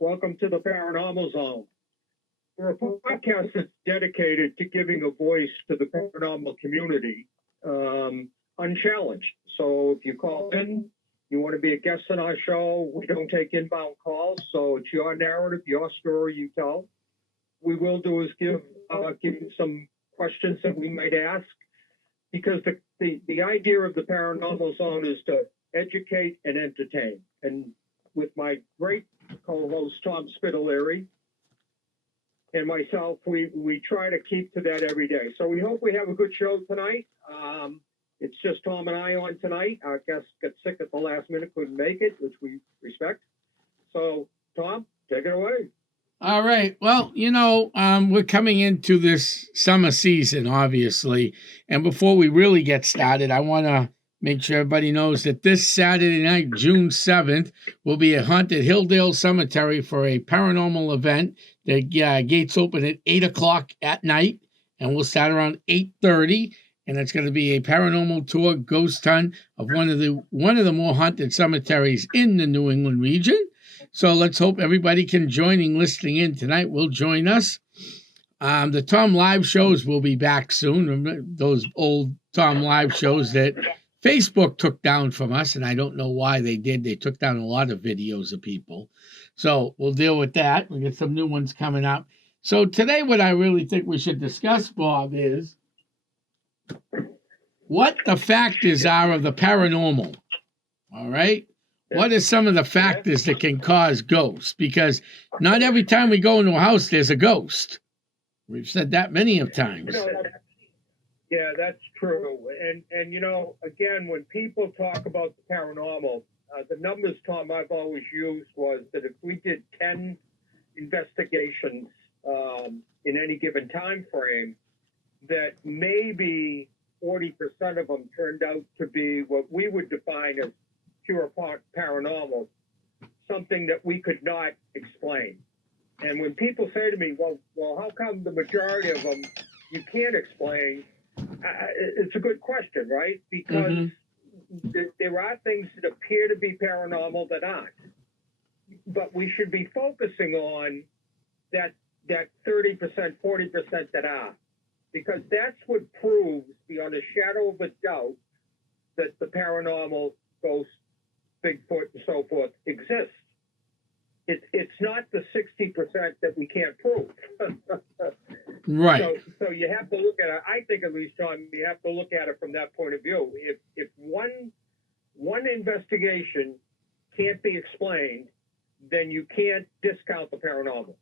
Welcome to the Paranormal Zone. We're a podcast that's dedicated to giving a voice to the paranormal community, unchallenged. So if you call in, you want to be a guest on our show, we don't take inbound calls. So it's your narrative, your story you tell. We will do is give you some questions that we might ask, because the idea of the Paranormal Zone is to educate and entertain. And with my great co-host Tom Spitalere and myself, we try to keep to that every day. So we hope we have a good show tonight. It's just Tom and I on tonight. Our guest got sick at the last minute, couldn't make it, which we respect. So Tom, take it away. All right. Well, we're coming into this summer season, obviously. And before we really get started, I want to make sure everybody knows that this Saturday night, June 7th, will be at Haunted Hilldale Cemetery for a paranormal event. The gates open at 8 o'clock at night, and we'll start around 8:30. And it's going to be a paranormal tour, ghost hunt of one of the more haunted cemeteries in the New England region. So let's hope everybody can listening in tonight will join us. The Tom Live shows will be back soon. Remember those old Tom Live shows that Facebook took down from us, and I don't know why they did. They took down a lot of videos of people. So we'll deal with that. We'll get some new ones coming up. So today what I really think we should discuss, Bob, is what the factors are of the paranormal. All right? What are some of the factors that can cause ghosts? Because not every time we go into a house, there's a ghost. We've said that many of times. Yeah, that's true. And again, when people talk about the paranormal, the numbers, Tom, I've always used was that if we did 10 investigations in any given time frame, that maybe 40% of them turned out to be what we would define as pure paranormal, something that we could not explain. And when people say to me, well, how come the majority of them you can't explain? It's a good question, right? Because there are things that appear to be paranormal that aren't. But we should be focusing on that 30%, 40% that are. Because that's what proves, beyond a shadow of a doubt, that the paranormal, ghosts, Bigfoot, and so forth exist. It's not the 60% that we can't prove. Right. So you have to look at it. I think, at least, John, you have to look at it from that point of view. If one investigation can't be explained, then you can't discount the paranormal.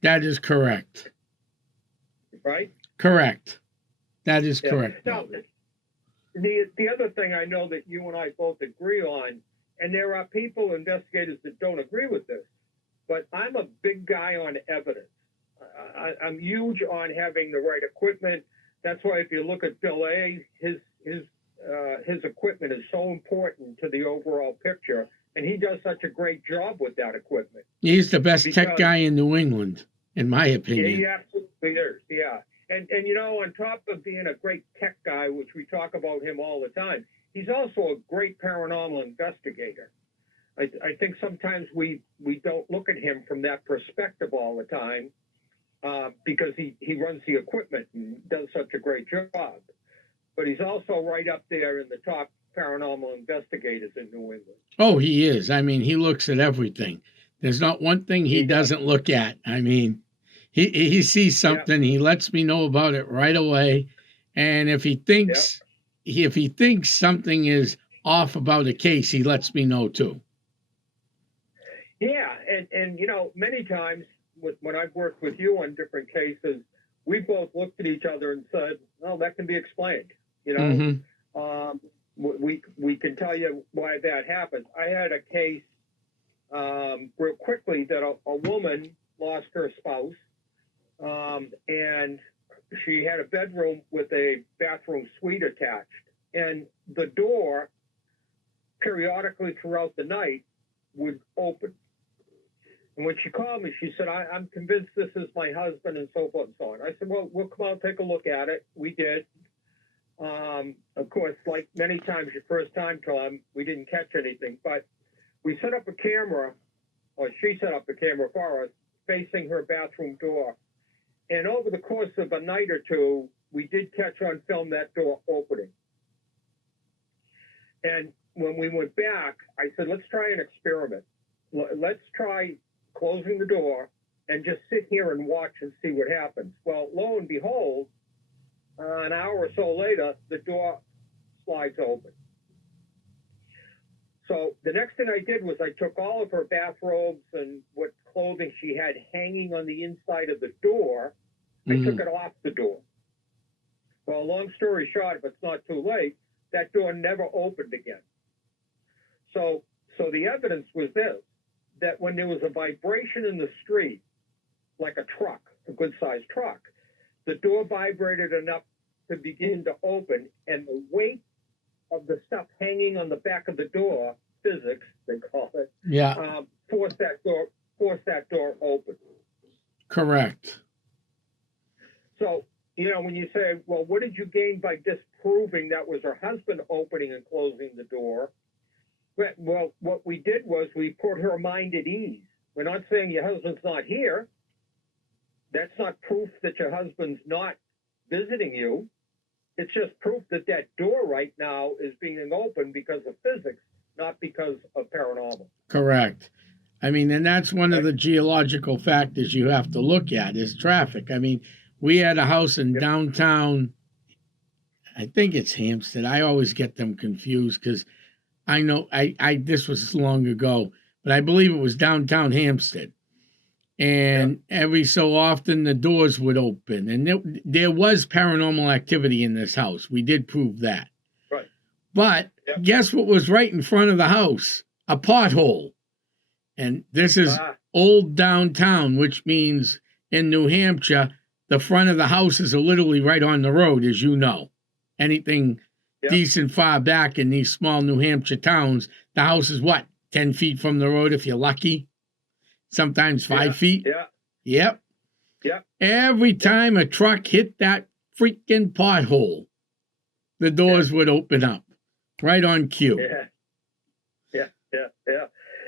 That is correct. Right? Correct. That is correct. Now, the other thing I know that you and I both agree on, and there are people, investigators, that don't agree with this, but I'm a big guy on evidence. I'm huge on having the right equipment. That's why if you look at Bill A, his equipment is so important to the overall picture, and he does such a great job with that equipment. He's the best tech guy in New England, in my opinion. Yeah, he absolutely is. Yeah. And on top of being a great tech guy, which we talk about him all the time, he's also a great paranormal investigator. I think sometimes we don't look at him from that perspective all the time because he runs the equipment and does such a great job. But he's also right up there in the top paranormal investigators in New England. Oh, he is. I mean, he looks at everything. There's not one thing he doesn't look at. I mean, he sees something, he lets me know about it right away. And if he thinks something is off about a case, he lets me know too. Yeah, and many times when I've worked with you on different cases, we both looked at each other and said, "Oh, that can be explained." We can tell you why that happened. I had a case real quickly that a woman lost her spouse, and she had a bedroom with a bathroom suite attached, and the door periodically throughout the night would open. And when she called me, she said, I'm convinced this is my husband, and so forth and so on. I said, well, we'll come out and take a look at it. We did. Of course, like many times your first time, Tom, we didn't catch anything. But we set up a camera or she set up the camera for us, facing her bathroom door. And over the course of a night or two, we did catch on film that door opening. And when we went back, I said, let's try an experiment. Let's try closing the door and just sit here and watch and see what happens. Well, lo and behold, an hour or so later, the door slides open. So the next thing I did was I took all of her bathrobes and what clothing she had hanging on the inside of the door. I took it off the door. Well, long story short, if it's not too late, that door never opened again. So the evidence was this, that when there was a vibration in the street, like a truck, a good-sized truck, the door vibrated enough to begin to open, and the weight of the stuff hanging on the back of the door, physics, they call it, forced that door open. Correct. So, when you say, well, what did you gain by disproving that was her husband opening and closing the door? Well, what we did was we put her mind at ease. We're not saying your husband's not here. That's not proof that your husband's not visiting you. It's just proof that that door right now is being opened because of physics, not because of paranormal. Correct. I mean, and that's one of the geological factors you have to look at is traffic. I mean, we had a house in downtown, I think it's Hampstead. I always get them confused because I know this was long ago, but I believe it was downtown Hampstead. And every so often the doors would open. And there was paranormal activity in this house. We did prove that. Right. But guess what was right in front of the house? A pothole. And this is old downtown, which means in New Hampshire, the front of the houses are literally right on the road, as you know. Anything decent far back in these small New Hampshire towns, the house is what, 10 feet from the road if you're lucky? Sometimes 5 feet? Yep. Every time a truck hit that freaking pothole, the doors would open up right on cue. Yeah.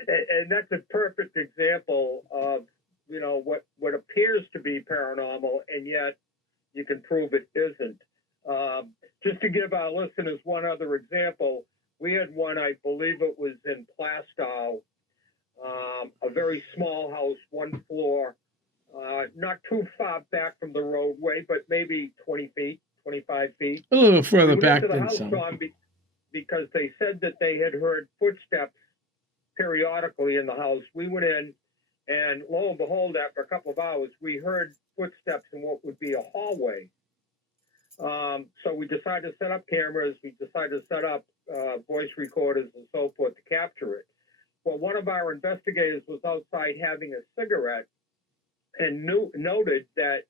And that's a perfect example of, what appears to be paranormal, and yet you can prove it isn't. Just to give our listeners one other example, we had one, I believe it was in Plastow, a very small house, one floor, not too far back from the roadway, but maybe 20 feet, 25 feet. A little further back than house, some. Because they said that they had heard footsteps periodically in the house. We went in, and lo and behold, after a couple of hours, we heard footsteps in what would be a hallway. So we decided to set up cameras. We decided to set up voice recorders and so forth to capture it. Well, one of our investigators was outside having a cigarette and noted that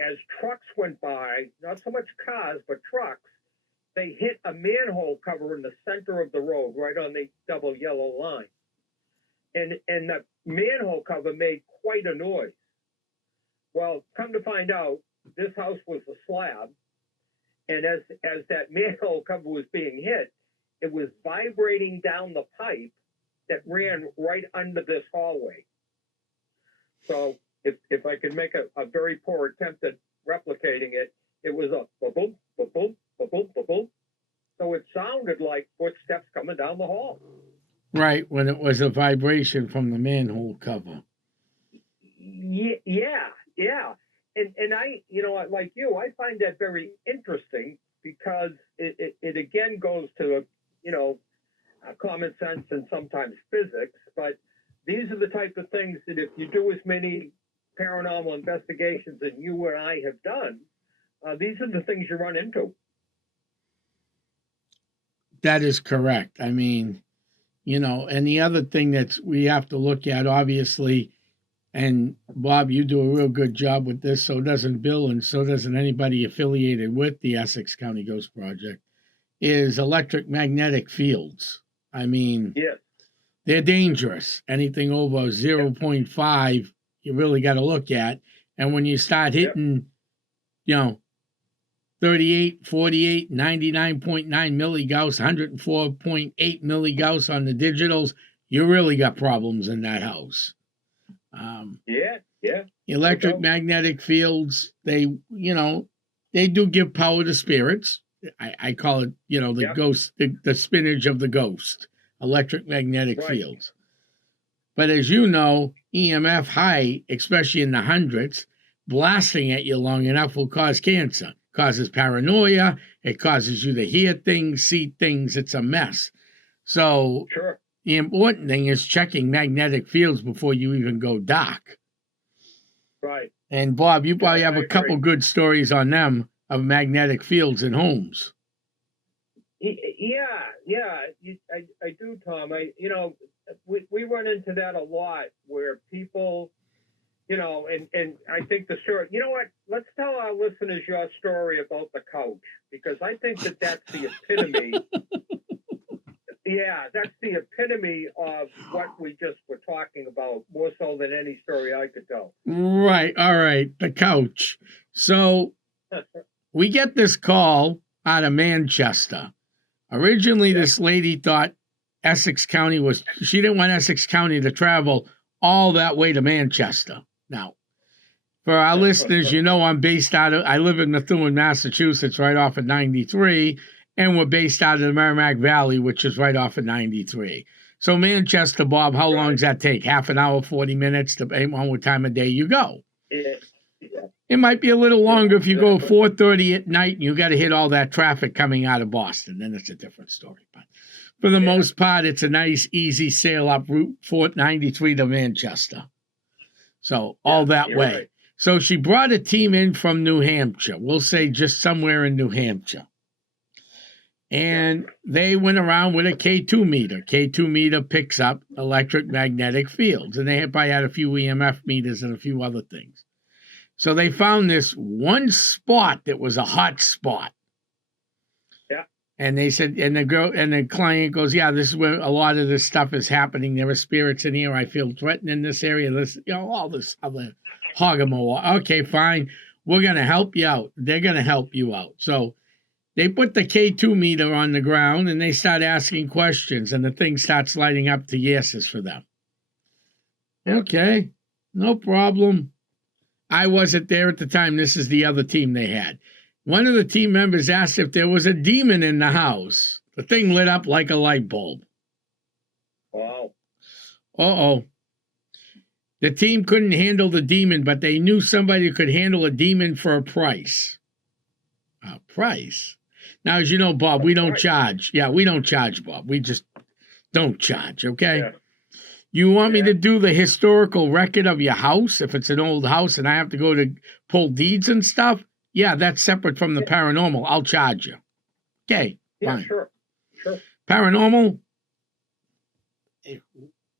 as trucks went by, not so much cars, but trucks, they hit a manhole cover in the center of the road, right on the double yellow line. And the manhole cover made quite a noise. Well, come to find out, this house was a slab, and as that manhole cover was being hit, it was vibrating down the pipe that ran right under this hallway. So if I could make a very poor attempt at replicating it, it was a ba-boom, ba-boom, ba-boom, ba-boom. So it sounded like footsteps coming down the hall. Right, when it was a vibration from the manhole cover. Yeah. And I, like you, I find that very interesting because it again goes to, common sense and sometimes physics. But these are the type of things that if you do as many paranormal investigations as you and I have done, these are the things you run into. That is correct. I mean, and the other thing that we have to look at, obviously, and Bob, you do a real good job with this, so doesn't Bill, and so doesn't anybody affiliated with the Essex County Ghost Project, is electromagnetic fields. I mean, they're dangerous. Anything over 0.5, you really got to look at. And when you start hitting, 38, 48, 99.9 milligauss, 104.8 milligauss on the digitals, you really got problems in that house. Yeah, yeah. Electric magnetic fields, they do give power to spirits. I call it, the ghost, the spinach of the ghost, electric magnetic fields. But as you know, EMF high, especially in the hundreds, blasting at you long enough will cause cancer. Causes paranoia. It causes you to hear things, see things. It's a mess. So the important thing is checking magnetic fields before you even go dark. Right. And Bob, you probably have a couple good stories on them of magnetic fields in homes. Yeah, I do, Tom. We run into that a lot where people, and I think the story. You know what? Let's tell our listeners your story about the couch, because I think that's the epitome. Yeah, that's the epitome of what we just were talking about, more so than any story I could tell. Right. All right. The couch. So we get this call out of Manchester. Originally, this lady thought Essex County she didn't want Essex County to travel all that way to Manchester. Now, for our listeners, I live in Methuen, Massachusetts, right off of 93. And we're based out of the Merrimack Valley, which is right off of 93. So Manchester, Bob, how long does that take? Half an hour, 40 minutes, depending on what time of day you go. Yeah. It might be a little longer if you go 4:30 at night and you got to hit all that traffic coming out of Boston. Then it's a different story. But for the most part, it's a nice, easy sail up Route 493 to Manchester. So all that way. Right. So she brought a team in from New Hampshire. We'll say just somewhere in New Hampshire. And they went around with a K2 meter. K2 meter picks up electric magnetic fields. And they probably had a few EMF meters and a few other things. So they found this one spot that was a hot spot. Yeah. And they said, and the client goes, yeah, this is where a lot of this stuff is happening. There are spirits in here. I feel threatened in this area. This, all this other hogamo. Okay, fine. We're going to help you out. They're going to help you out. So they put the K2 meter on the ground and they start asking questions, and the thing starts lighting up to yeses for them. Okay, no problem. I wasn't there at the time. This is the other team they had. One of the team members asked if there was a demon in the house. The thing lit up like a light bulb. Wow. Uh-oh. The team couldn't handle the demon, but they knew somebody who could handle a demon for a price. A price? Now, as you know, Bob, we don't charge. Yeah, we don't charge, Bob. We just don't charge, okay? Yeah. You want me to do the historical record of your house if it's an old house and I have to go to pull deeds and stuff? Yeah, that's separate from the paranormal. I'll charge you. Okay, fine. Sure. Paranormal,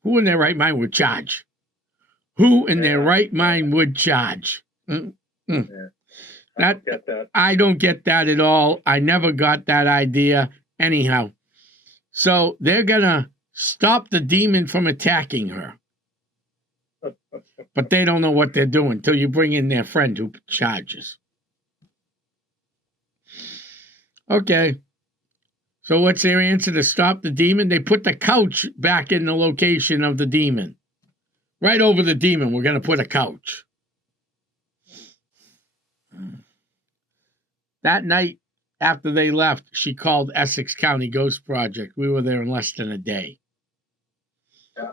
who in their right mind would charge? Who in their right mind would charge? I don't get that. I don't get that at all. I never got that idea. Anyhow, so they're going to stop the demon from attacking her. But they don't know what they're doing until you bring in their friend who charges. Okay. So what's their answer to stop the demon? They put the couch back in the location of the demon. Right over the demon, we're going to put a couch. That night, after they left, she called Essex County Ghost Project. We were there in less than a day. Yeah.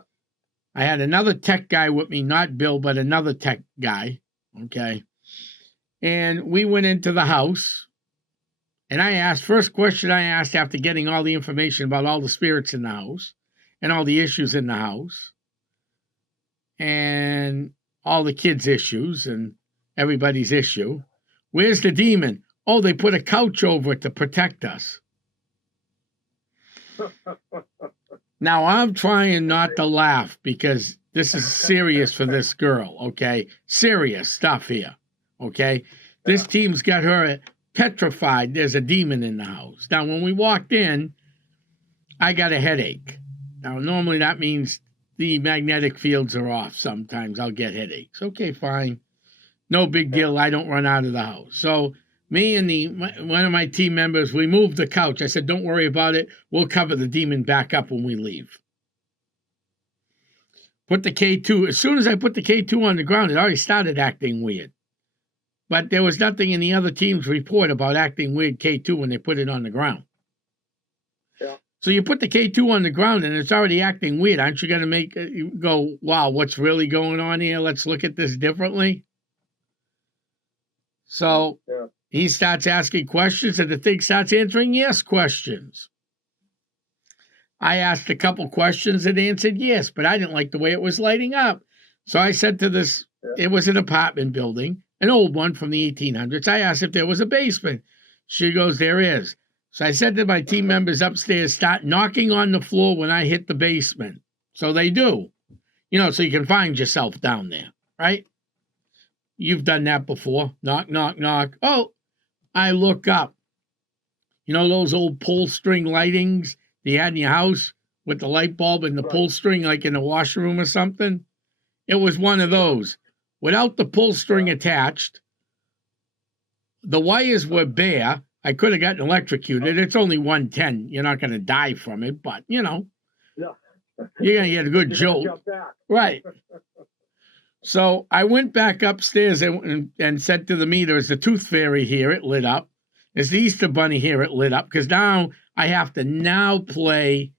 I had another tech guy with me, not Bill, but another tech guy. Okay. And we went into the house. And first question I asked after getting all the information about all the spirits in the house and all the issues in the house and all the kids' issues and everybody's issue. Where's the demon? Oh, they put a couch over it to protect us. Now, I'm trying not to laugh because this is serious for this girl, okay? Serious stuff here, okay? This team's got her petrified there's a demon in the house. Now, when we walked in, I got a headache. Now, normally that means the magnetic fields are off. Sometimes I'll get headaches. Okay, fine. No big deal. I don't run out of the house. So me and one of my team members, we moved the couch. I said, don't worry about it. We'll cover the demon back up when we leave. put the K2. As soon as I put the K2 on the ground, it already started acting weird. But there was nothing in the other team's report about acting weird K2 when they put it on the ground. Yeah. So you put the K2 on the ground and it's already acting weird. Aren't you going to make you go, wow, what's really going on here? Let's look at this differently. So he starts asking questions and the thing starts answering yes questions. I asked a couple questions and answered yes, but I didn't like the way it was lighting up. So I said to this, it was an apartment building, an old one from the 1800s. I asked if there was a basement. She goes, there is. So I said to my team members upstairs, start knocking on the floor when I hit the basement. So they do, so you can find yourself down there, right? You've done that before. Knock, knock, knock. Oh, I look up. Those old pull string lightings you had in your house with the light bulb and the pull string like in the washroom or something? It was one of those. Without the pull string attached, the wires were bare. I could have gotten electrocuted. It's only 110. You're not going to die from it, but, you're going to get a good jolt. Right. So I went back upstairs and said to the meter, is the tooth fairy here? It lit up. Is the Easter bunny here? It lit up. Because now I have to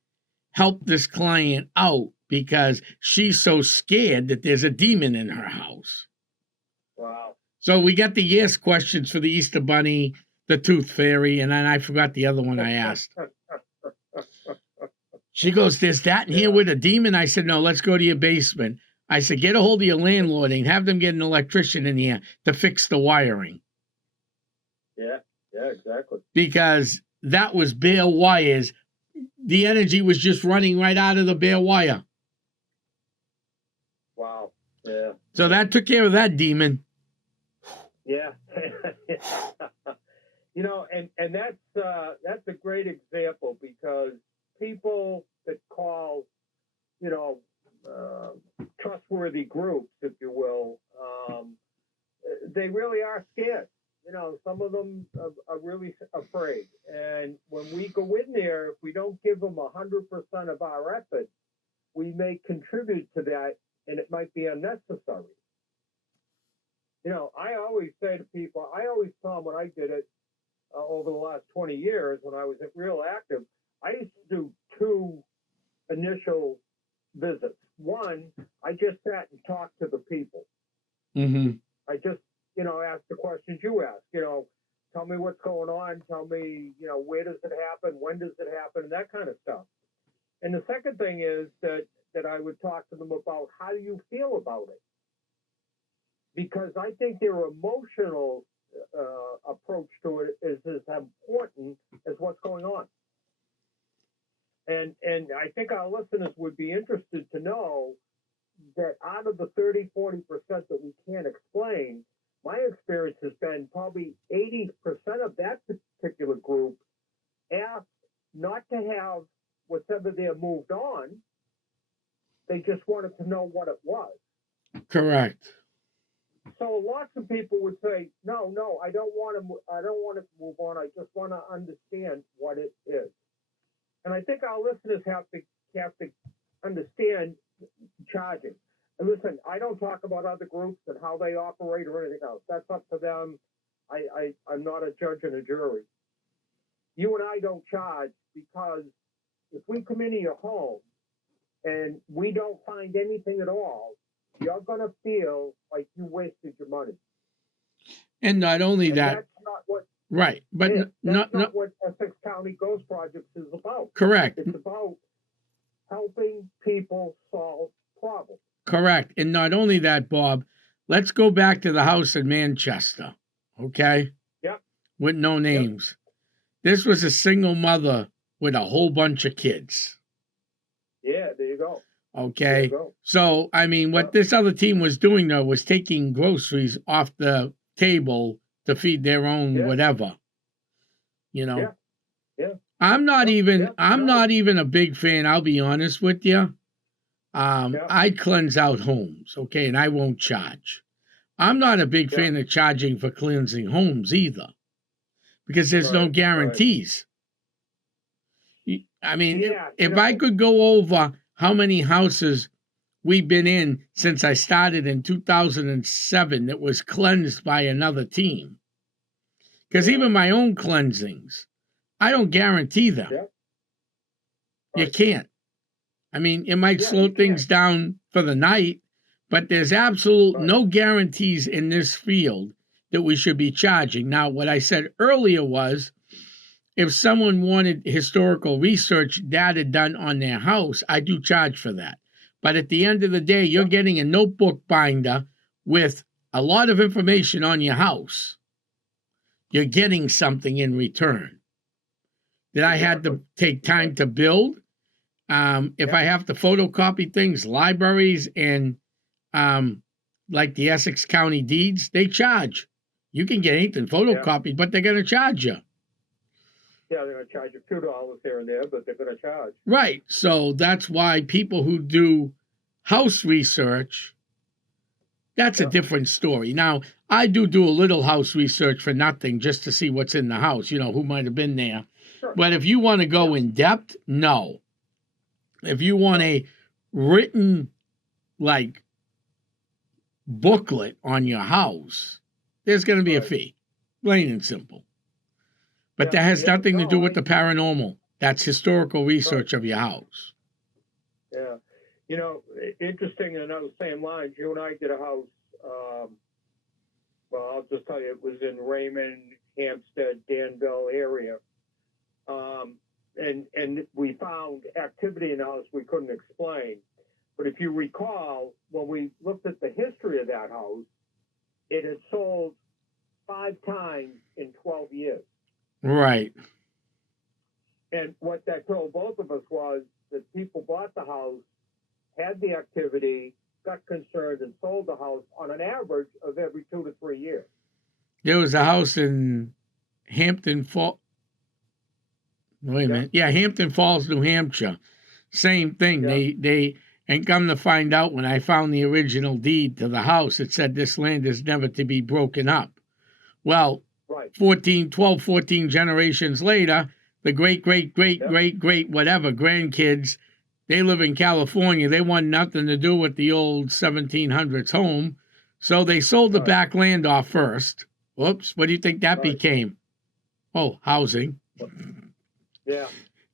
help this client out because she's so scared that there's a demon in her house. Wow. So we got the yes questions for the Easter bunny, the tooth fairy, and then I forgot the other one I asked. She goes, there's that in here with a demon? I said, no, let's go to your basement. I said, get a hold of your landlord and have them get an electrician in here to fix the wiring. Yeah, exactly. Because that was bare wires. The energy was just running right out of the bare wire. Wow. Yeah. So that took care of that demon. Yeah. And that's a great example because people that call, trustworthy groups, if you will, they really are scared. Some of them are really afraid. And when we go in there, if we don't give them 100% of our effort, we may contribute to that, and it might be unnecessary. I always say to people, I always tell them when I did it over the last 20 years, when I was real active, I used to do 2 initial visits. One, I just sat and talked to the people. Mm-hmm. I just, ask the questions you ask. Tell me what's going on. Tell me, where does it happen? When does it happen? And that kind of stuff. And the second thing is that I would talk to them about how do you feel about it? Because I think their emotional approach to it is as important as what's going on. And I think our listeners would be interested to know that out of the 30-40% that we can't explain, my experience has been probably 80% of that particular group asked not to have whatever they moved on. They just wanted to know what it was. Correct. So lots of people would say, no, I don't want to move on. I just want to understand what it is. And I think our listeners have to understand charging. And listen, I don't talk about other groups and how they operate or anything else. That's up to them. I'm not a judge and a jury. You and I don't charge because if we come into your home and we don't find anything at all, you're going to feel like you wasted your money. And not only that, that's not what right, but that's not what Essex County Ghost Projects is about. Correct. It's about helping people solve problems. Correct. And not only that, Bob, let's go back to the house in Manchester, okay? Yep. With no names. Yep. This was a single mother with a whole bunch of kids. Yeah, there you go. Okay. So, I mean, what this other team was doing, though, was taking groceries off the table to feed their own whatever. Yeah. I'm not even a big fan, I'll be honest with you. I cleanse out homes, okay, and I won't charge. I'm not a big fan of charging for cleansing homes either, because there's no guarantees. Right. I mean, if I could go over how many houses we've been in since I started in 2007 that was cleansed by another team. Because even my own cleansings, I don't guarantee them. Yeah. You Right. can't. I mean, it might slow you things down for the night, but there's no guarantees in this field that we should be charging. Now, what I said earlier was, if someone wanted historical research data done on their house, I do charge for that. But at the end of the day, you're getting a notebook binder with a lot of information on your house. You're getting something in return that I had to take time to build. If I have to photocopy things, libraries and like the Essex County deeds, they charge. You can get anything photocopied, but they're going to charge you. Yeah, they're going to charge you a few dollars here and there, but they're going to charge. Right. So that's why people who do house research, that's a different story. Now, I do a little house research for nothing just to see what's in the house, who might have been there. Sure. But if you want to go in depth, no. If you want a written, like, booklet on your house, there's going to be a fee, plain and simple. But that has nothing to do with the paranormal. That's historical research of your house. Yeah. Interesting, in those same lines, you and I did a house, well, I'll just tell you, it was in Raymond, Hampstead, Danville area. And we found activity in the house we couldn't explain. But if you recall, when we looked at the history of that house, it had sold 5 times in 12 years. Right. And what that told both of us was that people bought the house, had the activity, got concerned, and sold the house on an average of every 2 to 3 years. There was a house in Hampton Falls. Wait a minute. Yeah, Hampton Falls, New Hampshire. Same thing. Yeah. They and come to find out, when I found the original deed to the house, it said this land is never to be broken up. Well, 14 generations later, the great whatever grandkids, they live in California. They want nothing to do with the old 1700s home. So they sold the back land off first. Whoops. What do you think that became? Oh, housing. Yeah.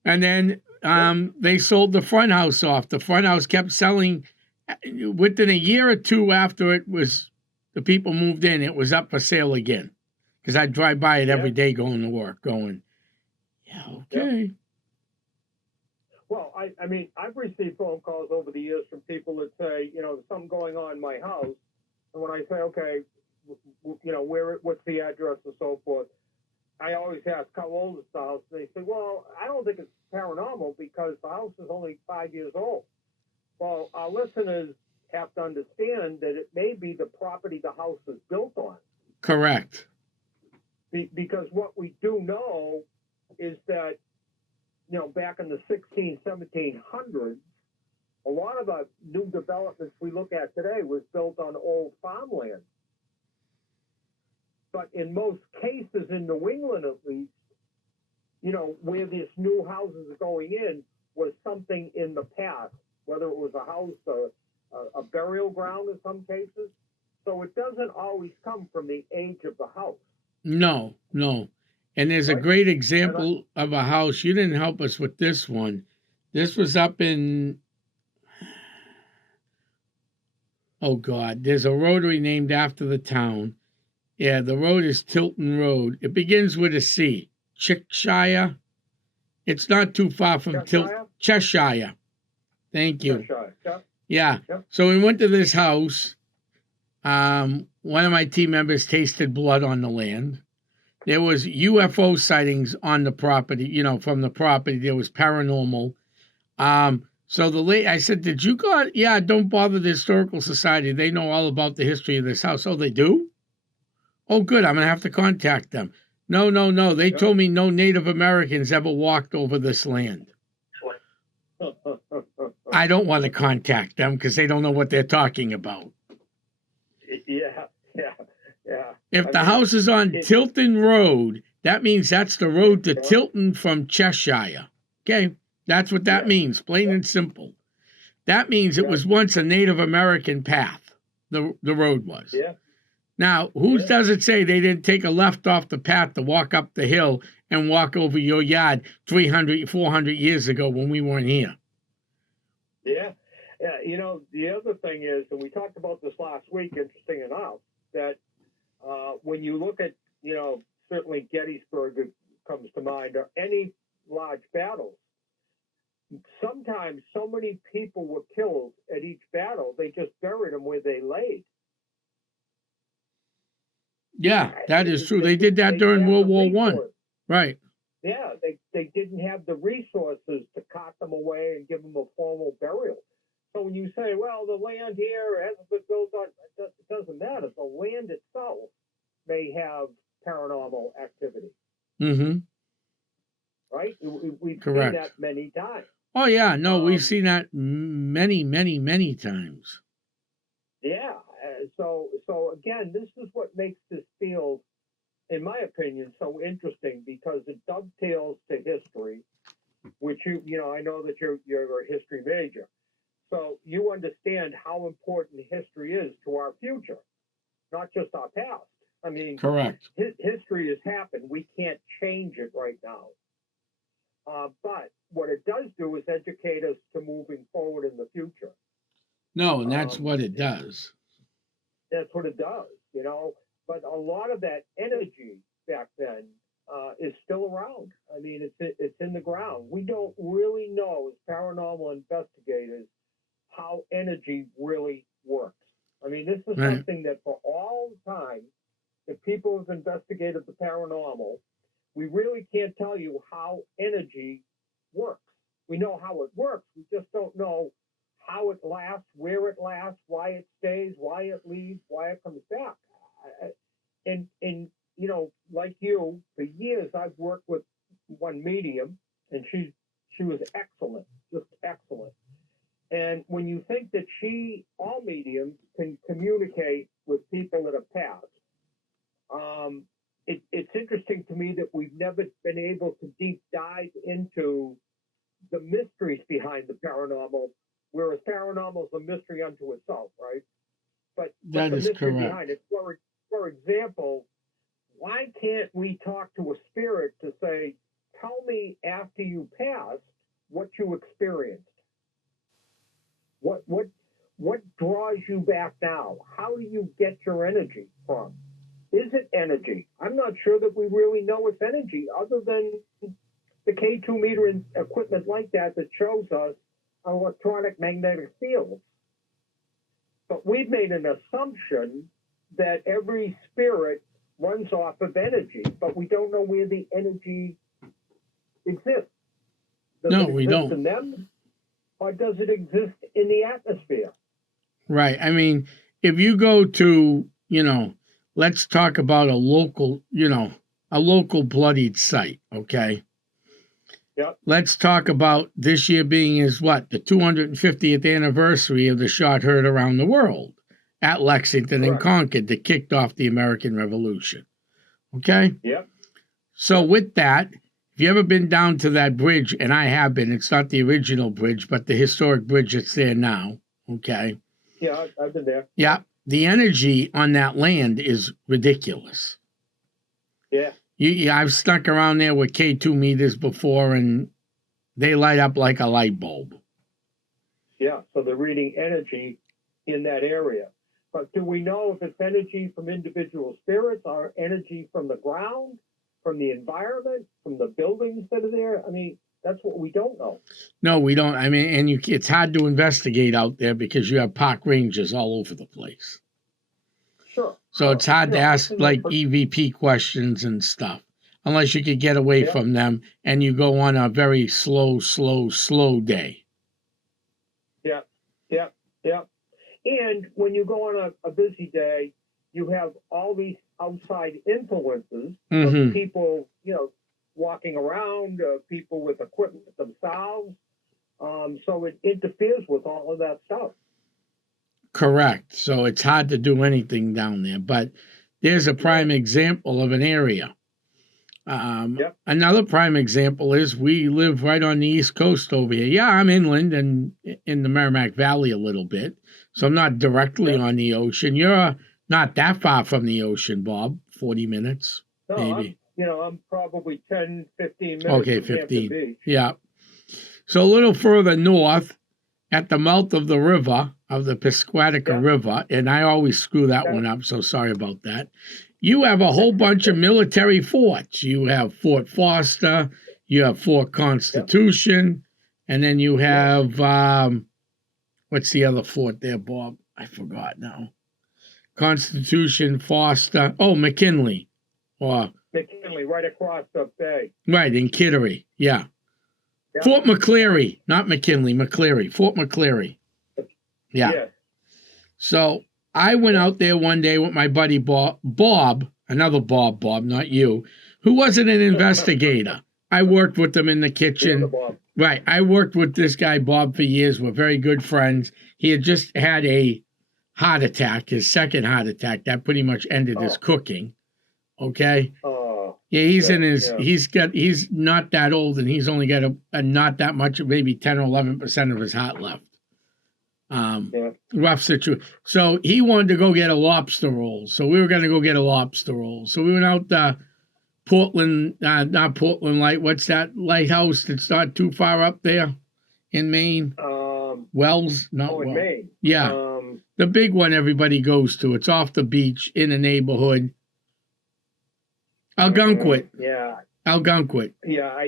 And then they sold the front house off. The front house kept selling. Within a year or two after the people moved in, it was up for sale again. Because I drive by it every day going to work, going, yeah, okay. Yeah. Well, I mean, I've received phone calls over the years from people that say, there's something going on in my house. And when I say, okay, what's the address and so forth, I always ask, how old is the house? And they say, well, I don't think it's paranormal because the house is only 5 years old. Well, our listeners have to understand that it may be the property the house is built on. Correct. Because what we do know is that, back in the 1700s, a lot of the new developments we look at today was built on old farmland. But in most cases, in New England at least, where these new houses are going in was something in the past, whether it was a house, a burial ground in some cases. So it doesn't always come from the age of the house. No. And there's a great example of a house. You didn't help us with this one. This was up in, oh God, there's a rotary named after the town. Yeah, the road is Tilton Road. It begins with a C. Cheshire. It's not too far from Tilton. Cheshire. Thank you. Cheshire. Yeah. So we went to this house. One of my team members tasted blood on the land. There was UFO sightings on the property, from the property. There was paranormal. So I said, did you go? Yeah, don't bother the Historical Society. They know all about the history of this house. Oh, they do? Oh, good. I'm going to have to contact them. No. They told me no Native Americans ever walked over this land. I don't want to contact them because they don't know what they're talking about. Yeah. If the house is on Tilton Road, that means that's the road to Tilton from Cheshire. Okay? That's what that means, plain and simple. That means it Yeah. was once a Native American path. The road was. Yeah. Now, who Yeah. does it say they didn't take a left off the path to walk up the hill and walk over your yard 300, 400 years ago when we weren't here? Yeah. Yeah. You know, the other thing is, and we talked about this last week, interesting enough, that when you look at, you know, certainly Gettysburg comes to mind, or any large battles, sometimes so many people were killed at each battle, they just buried them where they laid. Yeah, that is true. They did that They during have World the War One, resource. right? Yeah, they didn't have the resources to cart them away and give them a formal burial. So when you say, well, the land here hasn't been built on, it doesn't matter. The land itself may have paranormal activity, Mm-hmm. right? We've Correct. seen that many times. Oh yeah, no, we've seen that many, many, many times. Yeah. So again, this is what makes this field, in my opinion, so interesting, because it dovetails to history, which you know, I know that you're a history major, so you understand how important history is to our future, not just our past. I mean, Correct. History has happened. We can't change it right now. But what it does do is educate us to moving forward in the future. No, and that's what it does. That's what it does, you know. But a lot of that energy back then is still around. I mean, it's in the ground. We don't really know, as paranormal investigators, how energy really works. I mean, this is Right. something that for all time, if people have investigated the paranormal, we really can't tell you how energy works. We know how it works. We just don't know how it lasts, where it lasts, why it stays, why it leaves, why it comes back. And you know, like you, for years I've worked with one medium, and she was excellent, just excellent. And when you think that all mediums can communicate with people that have passed, it's interesting to me that we've never been able to deep dive into the mysteries behind the paranormal, whereas paranormal is a mystery unto itself, right? But That the is mystery correct. behind it, for example, why can't we talk to a spirit to say, tell me after you passed what you experienced? What draws you back now? How do you get your energy from? Is it energy? I'm not sure that we really know it's energy, other than the K2 meter and equipment like that shows us electronic magnetic fields. But we've made an assumption that every spirit runs off of energy, but we don't know where the energy exists. Does No, it we exist don't. in them, or does it exist in the atmosphere? Right. I mean, if you go to, you know, let's talk about a local, you know, a local bloodied site, okay? Yep. Let's talk about this year being the 250th anniversary of the shot heard around the world at Lexington and Correct. Concord that kicked off the American Revolution. Okay? Yep. So with that, if you ever been down to that bridge, and I have been, it's not the original bridge, but the historic bridge that's there now, okay? Yeah, I've been there. Yeah, the energy on that land is ridiculous. Yeah. I've stuck around there with K2 meters before, and they light up like a light bulb. Yeah, so they're reading energy in that area. But do we know if it's energy from individual spirits or energy from the ground, from the environment, from the buildings that are there? I mean, that's what we don't know. No, we don't. I mean, and it's hard to investigate out there because you have park rangers all over the place. Sure. So it's hard to ask like EVP questions and stuff, unless you could get away from them and you go on a very slow day. Yeah. And when you go on a busy day, you have all these outside influences of people, you know, walking around, people with equipment themselves. So it interferes with all of that stuff. Correct. So it's hard to do anything down there. But there's a prime example of an area. Yep. Another prime example is we live right on the East Coast over here. Yeah, I'm inland and in the Merrimack Valley a little bit, so I'm not directly Yep. on the ocean. You're not that far from the ocean, Bob. 40 minutes, No, maybe. I'm probably 10, 15 minutes Okay, from Hampton 15. Beach. Yeah. So a little further north, at the mouth of the river, of the Piscataqua Yeah. River, and I always screw that Yeah. one up, so sorry about that. You have a whole bunch of military forts. You have Fort Foster, you have Fort Constitution, and then you have what's the other fort there, Bob? I forgot now. Constitution, Foster, McKinley, or McKinley, right across the bay. right in Kittery, yeah. Yeah. Fort McCleary, not McKinley, McCleary, Fort McCleary. Yeah. Yeah. So I went out there one day with my buddy Bob, another Bob, not you, who wasn't an investigator. I worked with him in the kitchen. Bob. Right. I worked with this guy, Bob, for years. We're very good friends. He had just had a heart attack, his second heart attack. That pretty much ended his cooking. Okay. Yeah, he's in his. Yeah. He's not that old, and he's only got a not that much, maybe 10 or 11% of his heart left. Rough situation. So he wanted to go get a lobster roll. So we were going to go get a lobster roll. So we went out to Portland, not Portland Light. What's that lighthouse that's not too far up there in Maine? Wells, not in Maine. Yeah, the big one everybody goes to. It's off the beach in the neighborhood. Algonquin. Yeah. Algonquin. Yeah.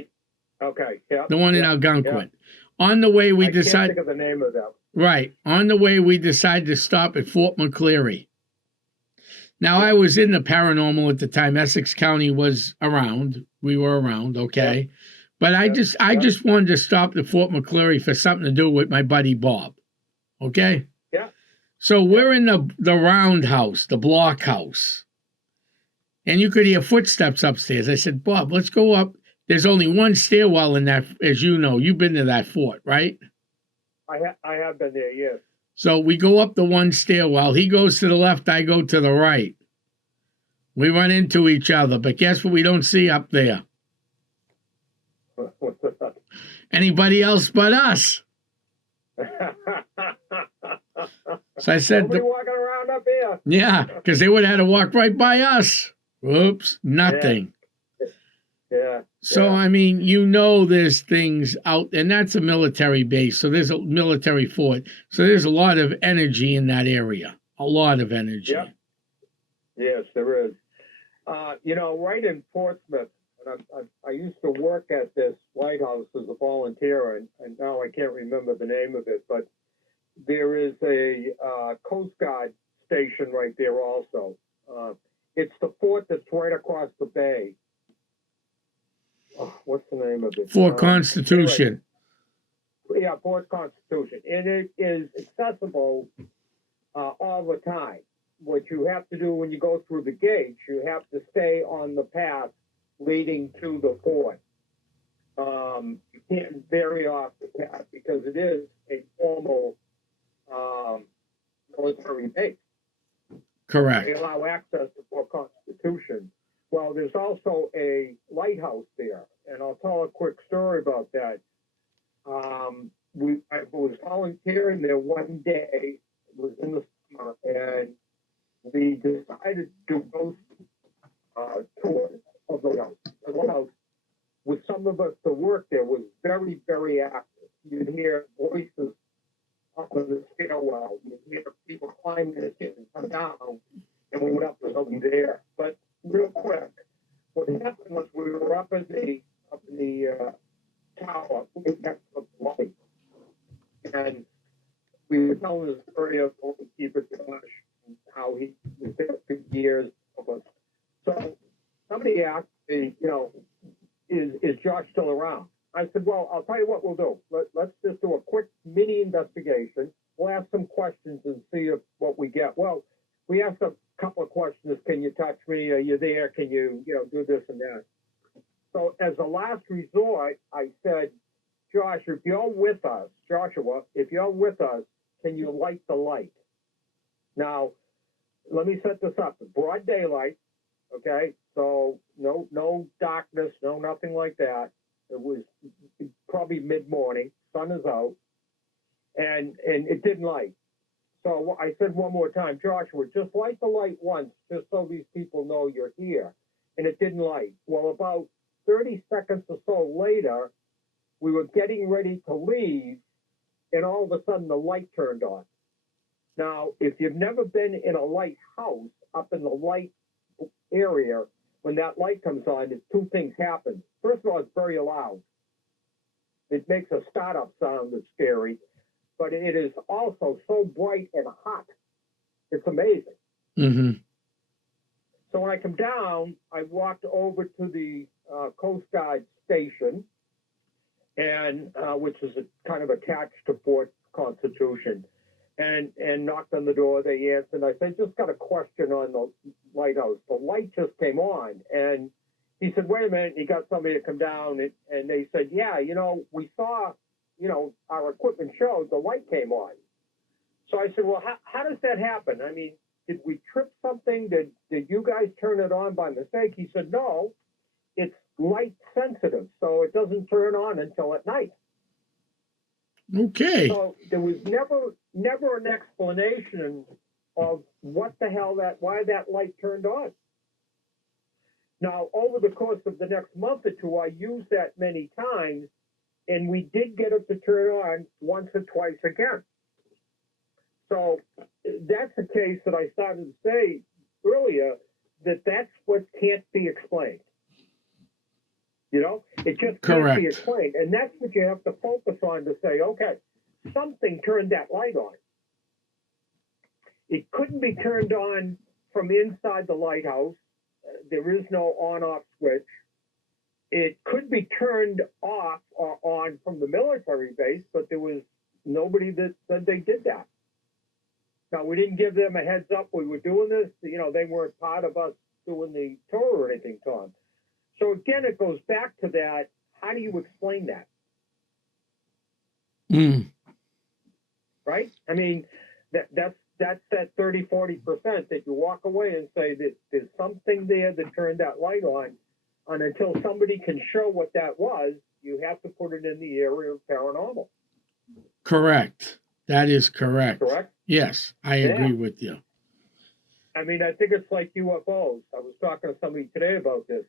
Okay. Yeah. The one in Algonquin. Yeah. On the way, we decided. I can't think of the name of that. Right. On the way, we decided to stop at Fort McCleary. Now, I was in the paranormal at the time. Essex County was around. We were around, okay? Yeah. But I just wanted to stop at Fort McCleary for something to do with my buddy Bob, okay? Yeah. So we're in the roundhouse, the block house. And you could hear footsteps upstairs. I said, Bob, let's go up. There's only one stairwell in that, as you know. You've been to that fort, right? I have been there, yes. So we go up the one stairwell. He goes to the left, I go to the right. We run into each other, but guess what we don't see up there? What's that? Anybody else but us. So I said, nobody walking around up here. Yeah, because they would have had to walk right by us. Oops, nothing. Yeah. So, I mean, there's things out, and that's a military base. So there's a military fort. So there's a lot of energy in that area. A lot of energy. Yep. Yes, there is. Right in Portsmouth, I used to work at this lighthouse as a volunteer, and now I can't remember the name of it, but there is a Coast Guard station right there also. It's the fort that's right across the bay. What's the name of it? Fort Constitution. Yeah, Fort Constitution. And it is accessible all the time. What you have to do when you go through the gates, you have to stay on the path leading to the fort. You can't vary off the path because it is a formal military base. Correct. They allow access to Fort Constitution. Well, there's also a lighthouse there, and I'll tell a quick story about that. I was volunteering there one day. It was in the summer, and we decided to go tours of the lighthouse. The lighthouse, with some of us, the work there was very, very active. You'd hear voices up in the stairwell. You'd hear people climbing the stairs and come down, and we went up to something there. But real quick, what happened was we were up in the tower, next to the light, and we were telling this story of Keeper Josh and how he was there for years of us. So somebody asked me, is Josh still around? I said, well, I'll tell you what we'll do. Let's just do a quick mini investigation. We'll ask some questions and see what we get. Well, we asked a couple of questions. Can you touch me? Are you there? Can you, do this and that? So as a last resort, I said, Josh, if you're with us, Joshua, if you're with us, can you light the light? Now, let me set this up. Broad daylight, Okay, so no darkness, no nothing like that. It was probably mid morning, sun is out, and it didn't light. So I said one more time, Joshua, just light the light once, just so these people know you're here. And it didn't light. Well, about 30 seconds or so later, we were getting ready to leave, and all of a sudden the light turned on. Now, if you've never been in a lighthouse up in the light area, when that light comes on, two things happen. First of all, it's very loud. It makes a startup sound that's scary, but it is also so bright and hot. It's amazing. Mm-hmm. So when I come down, I walked over to the Coast Guard station, and which is kind of attached to Fort Constitution, and knocked on the door. They answered. I said, just got a question on the lighthouse. The light just came on, and he said, wait a minute. He got somebody to come down, and they said, yeah, we saw, our equipment showed the light came on. So I said, well, how does that happen? I mean, did we trip something? Did you guys turn it on by mistake? He said, no, it's light sensitive, so it doesn't turn on until at night. Okay. So there was never an explanation of what the hell why that light turned on. Now, over the course of the next month or two, I used that many times, and we did get it to turn on once or twice again. So that's the case that I started to say earlier, that's what can't be explained. It just can't be explained. And that's what you have to focus on to say, okay, something turned that light on. It couldn't be turned on from inside the lighthouse. There is no on-off switch. It could be turned off or on from the military base, but there was nobody that said they did that. Now, we didn't give them a heads up we were doing this. They weren't part of us doing the tour or anything, Tom. So again, it goes back to that. How do you explain that? Right? I mean, that's that 30, 40% that you walk away and say that there's something there that turned that light on. And until somebody can show what that was, you have to put it in the area of paranormal. Correct. That is correct. Correct? Yes, I agree with you. I mean, I think it's like UFOs. I was talking to somebody today about this.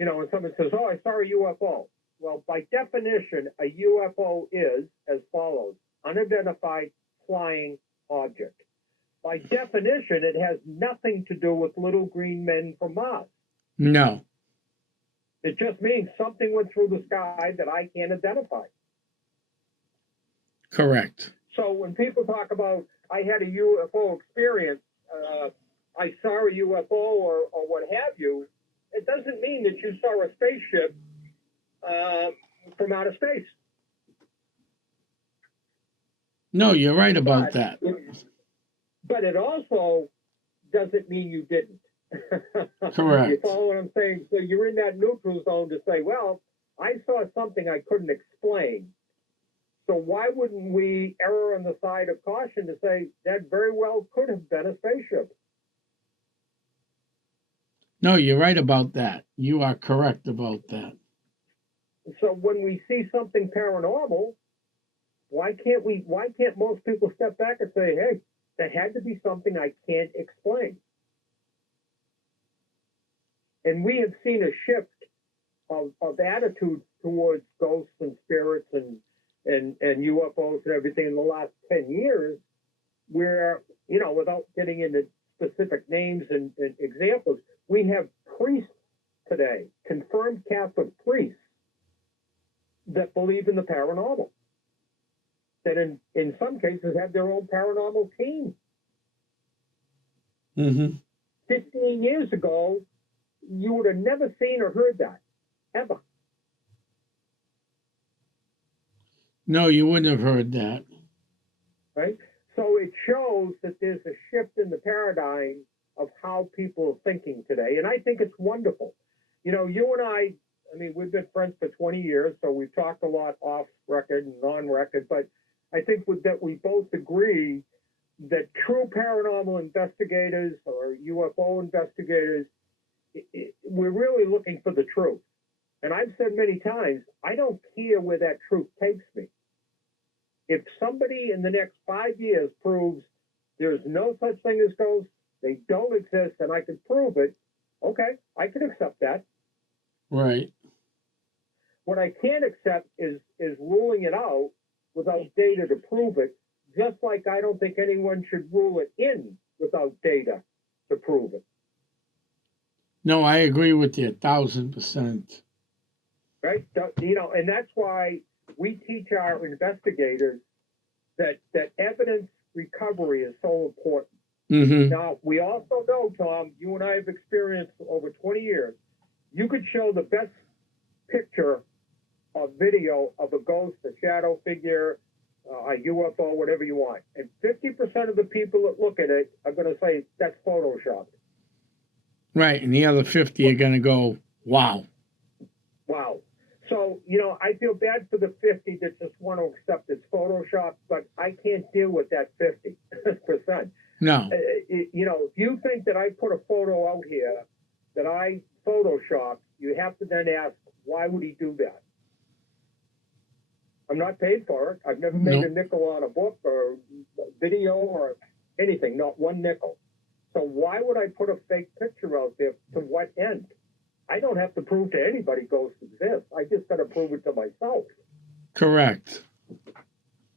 When someone says, oh, I saw a UFO. Well, by definition, a UFO is as follows: unidentified flying object. By definition, it has nothing to do with little green men from Mars. No. It just means something went through the sky that I can't identify. Correct. So when people talk about, I had a UFO experience, I saw a UFO or what have you, it doesn't mean that you saw a spaceship from outer space. No, you're right about that. But it also doesn't mean you didn't. Correct. You follow what I'm saying? So you're in that neutral zone to say, well, I saw something I couldn't explain. So why wouldn't we err on the side of caution to say that very well could have been a spaceship? No, you're right about that. You are correct about that. So when we see something paranormal, why can't most people step back and say, hey, that had to be something I can't explain? And we have seen a shift of attitude towards ghosts and spirits and UFOs and everything in the last 10 years, where, without getting into specific names and examples, we have priests today, confirmed Catholic priests, that believe in the paranormal, that in some cases have their own paranormal team. 15 years ago, you would have never seen or heard that, ever. No, you wouldn't have heard that. Right? So it shows that there's a shift in the paradigm of how people are thinking today. And I think it's wonderful. You and I mean, we've been friends for 20 years, so we've talked a lot off record and on record, but I think that we both agree that true paranormal investigators or UFO investigators we're really looking for the truth. And I've said many times, I don't care where that truth takes me. If somebody in the next 5 years proves there's no such thing as ghosts, they don't exist, and I can prove it, okay, I can accept that. Right. What I can't accept is ruling it out without data to prove it, just like I don't think anyone should rule it in without data to prove it. No, I agree with you 1,000%. Right? You know, and that's why we teach our investigators that evidence recovery is so important. Mm-hmm. Now, we also know, Tom, you and I have experienced over 20 years, you could show the best picture or video of a ghost, a shadow figure, a UFO, whatever you want. And 50% of the people that look at it are going to say that's Photoshopped. Right, and the other 50 are going to go, wow. Wow. So, you know, I feel bad for the 50 that just want to accept it's Photoshop, but I can't deal with that 50%. No. You know, if you think that I put a photo out here that I Photoshopped, you have to then ask, why would he do that? I'm not paid for it. I've never made a nickel on a book or video or anything, not one nickel. So why would I put a fake picture out there? To what end? I don't have to prove to anybody ghosts exist. I just got to prove it to myself. Correct.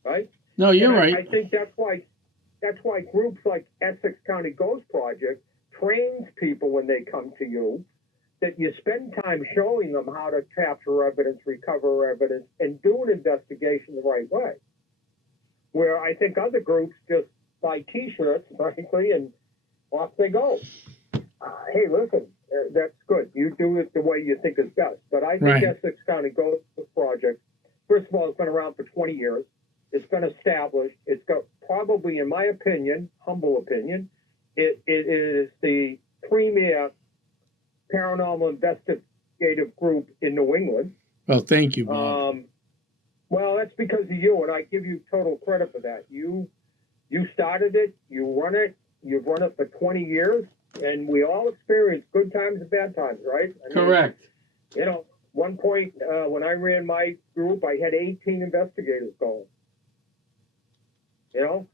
Right? No, you're right. I think that's why groups like Essex County Ghost Project trains people when they come to you, that you spend time showing them how to capture evidence, recover evidence, and do an investigation the right way. Where I think other groups just buy T-shirts, frankly, and off they go. Hey, listen, that's good. You do it the way you think is best. But I think Essex County Ghost Project, first of all, it's been around for 20 years. It's been established. It's got probably, in my opinion, humble opinion, it is the premier paranormal investigative group in New England. Well, thank you, Bob. Well, that's because of you, and I give you total credit for that. You started it. You run it. You've run it for 20 years, and we all experience good times and bad times, right? I mean, correct. You know, one point when I ran my group, I had 18 investigators going. You know,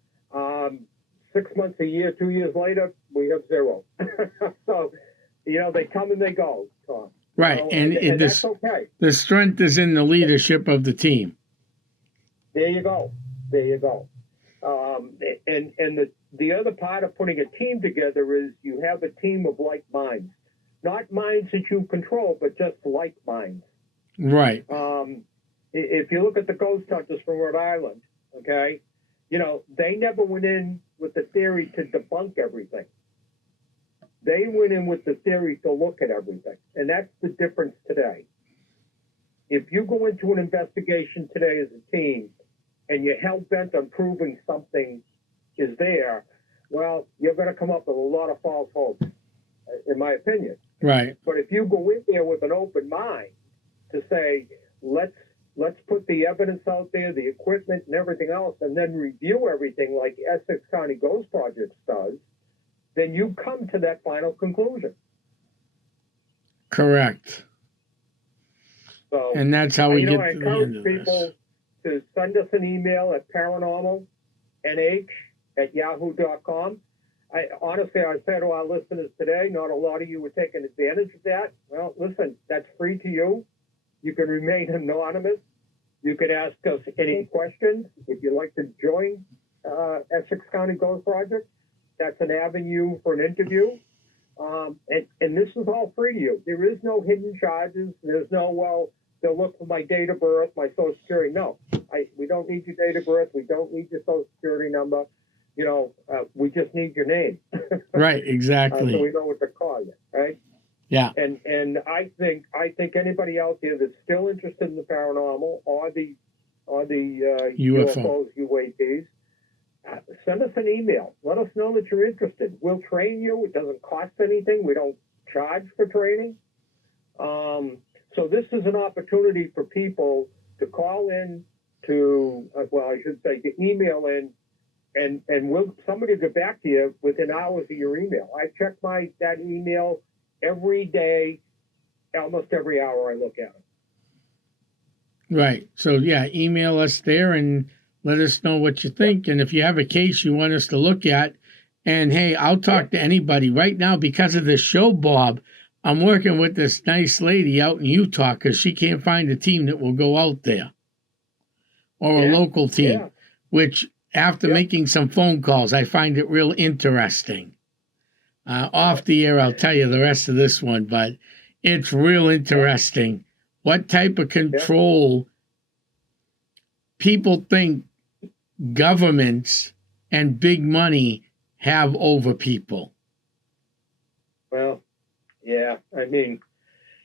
6 months, a year, 2 years later, we have 0. So, you know, they come and they go, Tom. Right, you know, and that's okay. The strength is in the leadership of the team. There you go. There you go. And the other part of putting a team together is you have a team of like minds. Not minds that you control, but just like minds. Right. If you look at the ghost hunters from Rhode Island, okay, you know, they never went in with the theory to debunk everything. They went in with the theory to look at everything. And that's the difference today. If you go into an investigation today as a team and you're hell-bent on proving something is there, well, you're going to come up with a lot of false hopes, in my opinion. Right. But if you go in there with an open mind to say, let's put the evidence out there, the equipment and everything else, and then review everything like Essex County Ghost Project does, then you come to that final conclusion. Correct. So, and that's how we get I to the end encourage of people to send us an email at paranormalnh@yahoo.com. Honestly, I said to our listeners today, not a lot of you were taking advantage of that. Well, listen, that's free to you. You can remain anonymous. You can ask us any questions. If you'd like to join Essex County Ghost Project, that's an avenue for an interview. And this is all free to you. There is no hidden charges. There's no, well, they'll look for my date of birth, my social security. No, we don't need your date of birth. We don't need your social security number. You know, we just need your name. Right, exactly. So we know what to call you, right? Yeah. And I think anybody out there that's still interested in the paranormal or the UFOs, UAPs, send us an email. Let us know that you're interested. We'll train you. It doesn't cost anything. We don't charge for training. So this is an opportunity for people to call in, to email in, and somebody will get back to you within hours of your email. I check that email every day, almost every hour I look at it. Right. So, yeah, email us there and let us know what you think. And if you have a case you want us to look at, and hey, I'll talk to anybody right now because of this show, Bob. I'm working with this nice lady out in Utah because she can't find a team that will go out there or a local team, which after making some phone calls, I find it real interesting. Off the air, I'll tell you the rest of this one, but it's real interesting. What type of control people think governments and big money have over people. Well, yeah, I mean,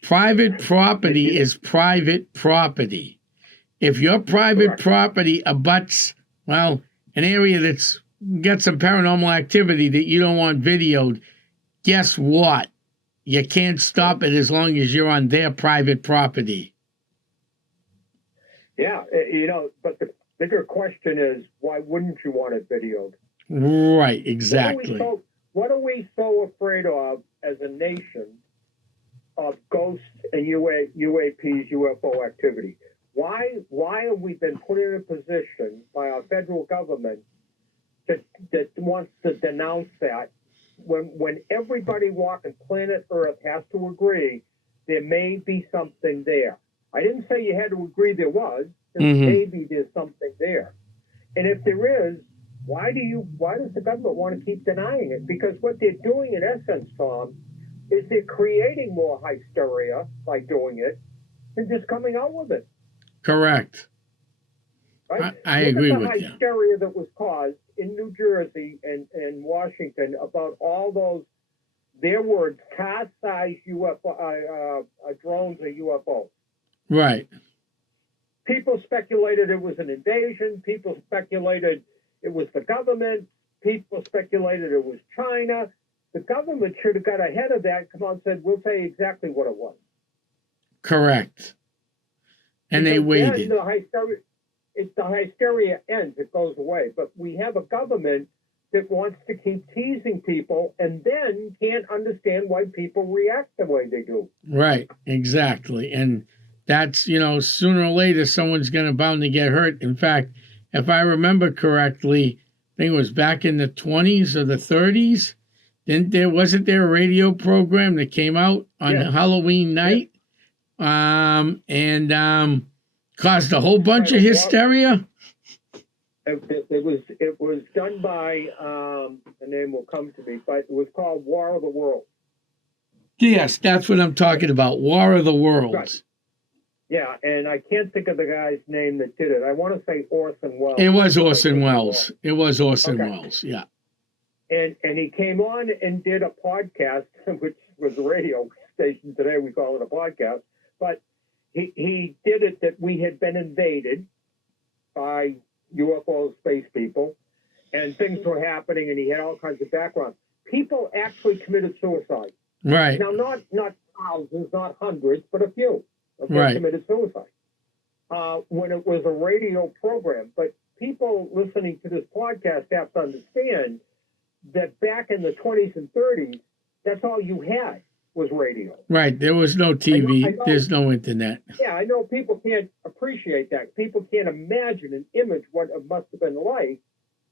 private property is private property. If your private property abuts, well, an area that's got some paranormal activity that you don't want videoed, guess what? You can't stop it as long as you're on their private property. Yeah, but the bigger question is, why wouldn't you want it videoed? Right, exactly. What are we so afraid of as a nation of ghosts and UAPs, UFO activity? Why have we been put in a position by our federal government that wants to denounce that when everybody walking planet Earth has to agree there may be something there? I didn't say you had to agree there was. Maybe there's something there. And if there is, why does the government want to keep denying it? Because what they're doing in essence, Tom, is they're creating more hysteria by doing it and just coming out with it. Correct. Right? I agree with you. The hysteria that was caused in New Jersey and Washington about all those, their words, car-sized UFO drones or UFOs. Right. People speculated it was an invasion. People speculated it was the government. People speculated it was China. The government should have got ahead of that and come out and said, we'll tell you exactly what it was. Correct. And because they waited. The hysteria ends. It goes away. But we have a government that wants to keep teasing people and then can't understand why people react the way they do. Right. Exactly. And that's, sooner or later, someone's bound to get hurt. In fact, if I remember correctly, I think it was back in the 20s or the 30s. Wasn't there a radio program that came out on Halloween night and caused a whole bunch of hysteria? It was done by, the name will come to me, but it was called War of the Worlds. Yes, that's what I'm talking about, War of the Worlds. Right. Yeah, and I can't think of the guy's name that did it. I want to say Orson Welles. It was Orson Welles. It was Orson Welles, yeah. And he came on and did a podcast, which was a radio station today. We call it a podcast. But he did it that we had been invaded by UFO space people, and things were happening, and he had all kinds of background. People actually committed suicide. Right. Now, not thousands, not hundreds, but a few. Right. Committed suicide when it was a radio program. But people listening to this podcast have to understand that back in the 20s and 30s, that's all you had was radio. Right. There was no TV. I know, there's no internet. Yeah, I know people can't appreciate that. People can't imagine an image what it must have been like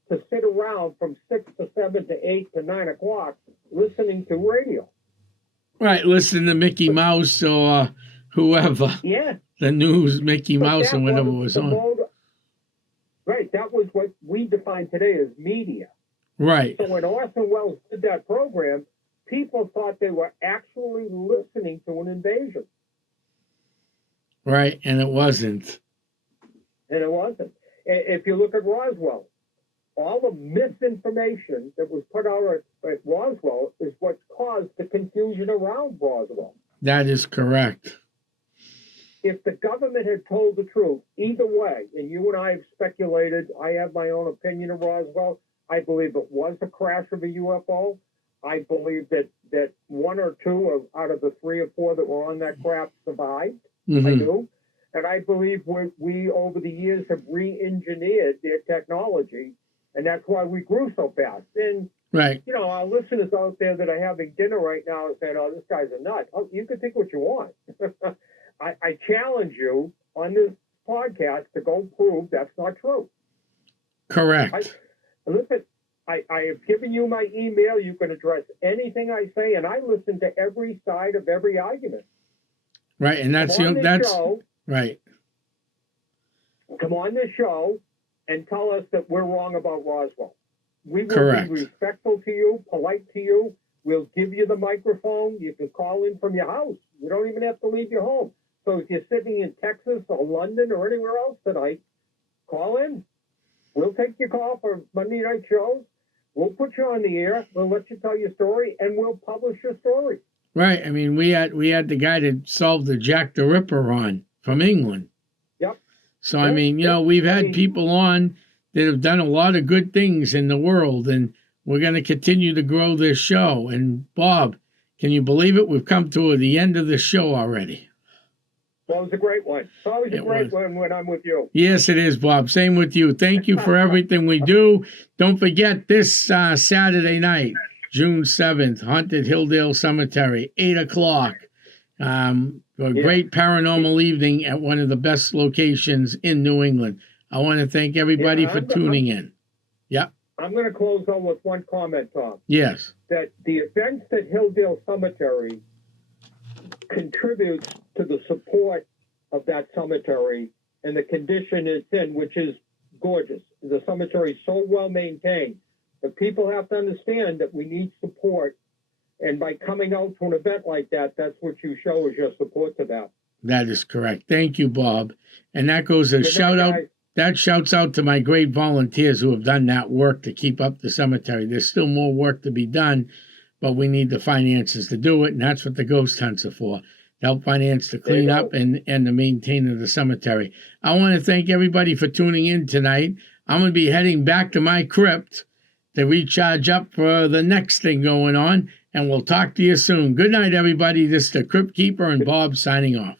to sit around from 6 to 7 to 8 to 9 o'clock listening to radio. Right. Listen to Mickey Mouse or whoever. Yeah. The news, Mickey Mouse, and whatever was on. Right. That was what we define today as media. Right. So when Orson Welles did that program, people thought they were actually listening to an invasion. Right. And it wasn't. And it wasn't. If you look at Roswell, all the misinformation that was put out at Roswell is what caused the confusion around Roswell. That is correct. If the government had told the truth, either way, and you and I have speculated, I have my own opinion of Roswell. I believe it was a crash of a UFO. I believe that one or two out of the 3 or 4 that were on that craft survived. Mm-hmm. I do. And I believe we over the years have re-engineered their technology, and that's why we grew so fast. And Right. You know, our listeners out there that are having dinner right now are saying, "Oh, this guy's a nut." Oh, you can think what you want. I challenge you on this podcast to go prove that's not true. Correct. Listen, I have given you my email. You can address anything I say, and I listen to every side of every argument. Right, and that's show, right. Come on this show and tell us that we're wrong about Roswell. We will Correct. be respectful to you, polite to you. We'll give you the microphone. You can call in from your house. You don't even have to leave your home. So if you're sitting in Texas or London or anywhere else tonight, call in. We'll take your call for Monday night shows. We'll put you on the air. We'll let you tell your story, and we'll publish your story. Right. I mean, we had the guy that solved the Jack the Ripper on from England. Yep. So I mean, you know, we've had people on that have done a lot of good things in the world, and we're going to continue to grow this show. And Bob, can you believe it? We've come to the end of the show already. Well, it was a great one. It's always a great one when I'm with you. Yes, it is, Bob. Same with you. Thank you for everything we do. Don't forget this Saturday night, June 7th, Haunted Hilldale Cemetery, 8 o'clock. Great paranormal evening at one of the best locations in New England. I want to thank everybody for tuning in. Yep. I'm going to close on with one comment, Tom. Yes. That the events at Hilldale Cemetery contributes to the support of that cemetery and the condition it's in, which is gorgeous. The cemetery is so well maintained. But people have to understand that we need support. And by coming out to an event like that, that's what you show is your support to that. That is correct. Thank you, Bob. And that goes a shout out. That shouts out to my great volunteers who have done that work to keep up the cemetery. There's still more work to be done, but we need the finances to do it, and that's what the ghost hunts are for. To help finance the cleanup and the maintaining of the cemetery. I want to thank everybody for tuning in tonight. I'm going to be heading back to my crypt to recharge up for the next thing going on, and we'll talk to you soon. Good night, everybody. This is the Crypt Keeper and Bob signing off.